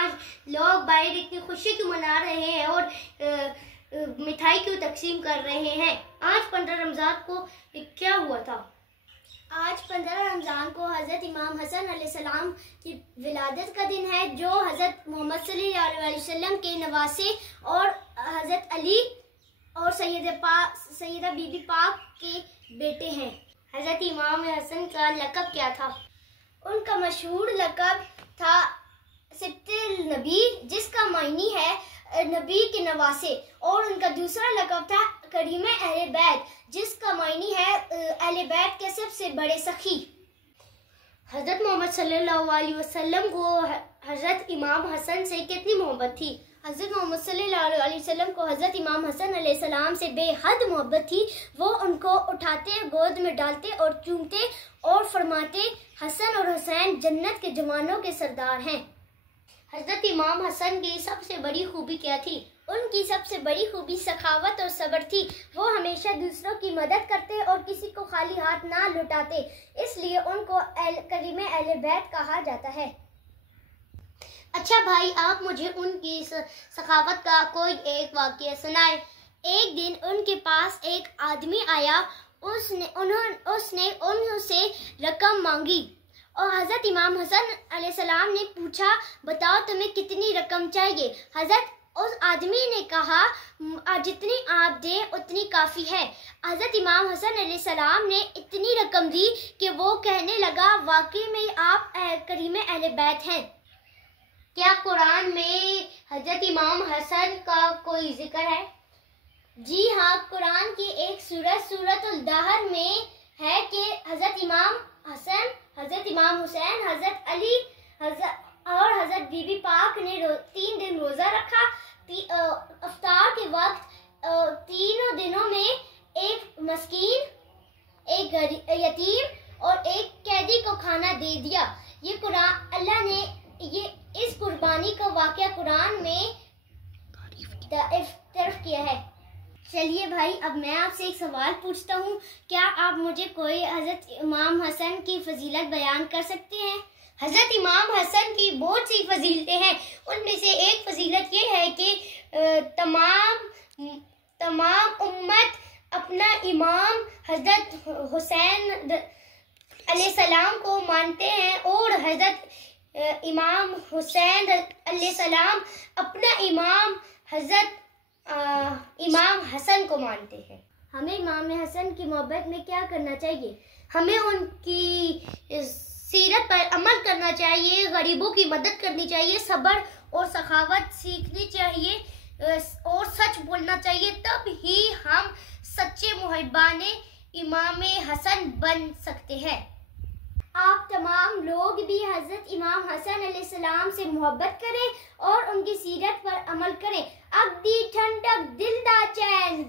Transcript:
आज लोग बाहर इतनी खुशी क्यों मना रहे हैं और मिठाई क्यों तकसीम कर रहे हैं? आज 15 रमज़ान को क्या हुआ था? आज 15 रमज़ान को हज़रत इमाम हसन अलैहिस्सलाम की विलादत का दिन है, जो हज़रत मोहम्मद सल्लल्लाहु अलैहि वसल्लम के नवासे और हज़रत अली और सैयदा बीबी पाक के बेटे हैं। हज़रत इमाम हसन का लक़ब क्या था? उनका मशहूर लक़ब था सिब्तुल नबी, जिसका मायनी है नबी के नवासे, और उनका दूसरा लक़ब था करीम अहले बैत, जिसका मायनी है अहले बैत के सबसे बड़े सखी। हज़रत मोहम्मद सल्लल्लाहु अलैहि वसल्लम को हज़रत इमाम हसन से कितनी मोहब्बत थी? हज़रत मोहम्मद सल्लल्लाहु अलैहि वसल्लम को हज़रत इमाम हसन अलैहिस्सलाम से बेहद मोहब्बत थी। वो उनको उठाते, गोद में डालते और चूमते और फरमाते, हसन और हुसैन जन्नत के जवानों के सरदार हैं। हज़रत इमाम हसन की सबसे बड़ी खूबी क्या थी? उनकी सबसे बड़ी खूबी सखावत और सब्र थी। वो हमेशा दूसरों की मदद करते और किसी को खाली हाथ ना लौटाते, इसलिए उनको करीम अहले बैत कहा जाता है। अच्छा भाई, आप मुझे उनकी सखावत का कोई एक वाक़या सुनाए। एक दिन उनके पास एक आदमी आया, उसने उनसे रकम मांगी और हज़रत इमाम हसन अलैहिस्सलाम ने पूछा, बताओ तुम्हें कितनी रकम चाहिए? हज़रत उस आदमी ने कहा, जितनी आप दें उतनी काफ़ी है। हज़रत इमाम हसन अलैहिस्सलाम ने इतनी रकम दी कि वो कहने लगा, वाकई में आप करीम अहले बैत हैं। क्या कुरान में हज़रत इमाम हसन का कोई जिक्र है? जी हाँ, कुरान की एक सूरतुल दहर में है कि हज़रत इमाम हसन, हज़रत इमाम हुसैन, हज़रत अली और हज़रत बीबी पाक ने 3 दिन रोज़ा रखा। इफ्तार के वक्त तीनों दिनों में एक मस्कीन, एक यतीम और एक कैदी को खाना दे दिया। ये कुरान, अल्लाह ने ये इस कुर्बानी का वाक़या कुरान में तारीफ किया है। चलिए भाई, अब मैं आपसे एक सवाल पूछता हूँ, क्या आप मुझे कोई हज़रत इमाम हसन की फजीलत बयान कर सकते हैं? हज़रत इमाम हसन की बहुत सी फजीलतें हैं। उनमें से एक फजीलत ये है कि तमाम उम्मत अपना इमाम हज़रत हुसैन अलैहिस्सलाम को मानते हैं और हज़रत इमाम हुसैन अलैहिस्सलाम अपना इमाम हज़रत इमाम हसन को मानते हैं। हमें इमाम हसन की मोहब्बत में क्या करना चाहिए? हमें उनकी सीरत पर अमल करना चाहिए, गरीबों की मदद करनी चाहिए, सब्र और सखावत सीखनी चाहिए और सच बोलना चाहिए। तब ही हम सच्चे मुहिब्बाने इमाम हसन बन सकते हैं। आप तमाम लोग भी हज़रत इमाम हसन अलैहिस्सलाम से मोहब्बत करें और उनकी सीरत पर अमल करें। अब दी ठंडक दिल दा चैन।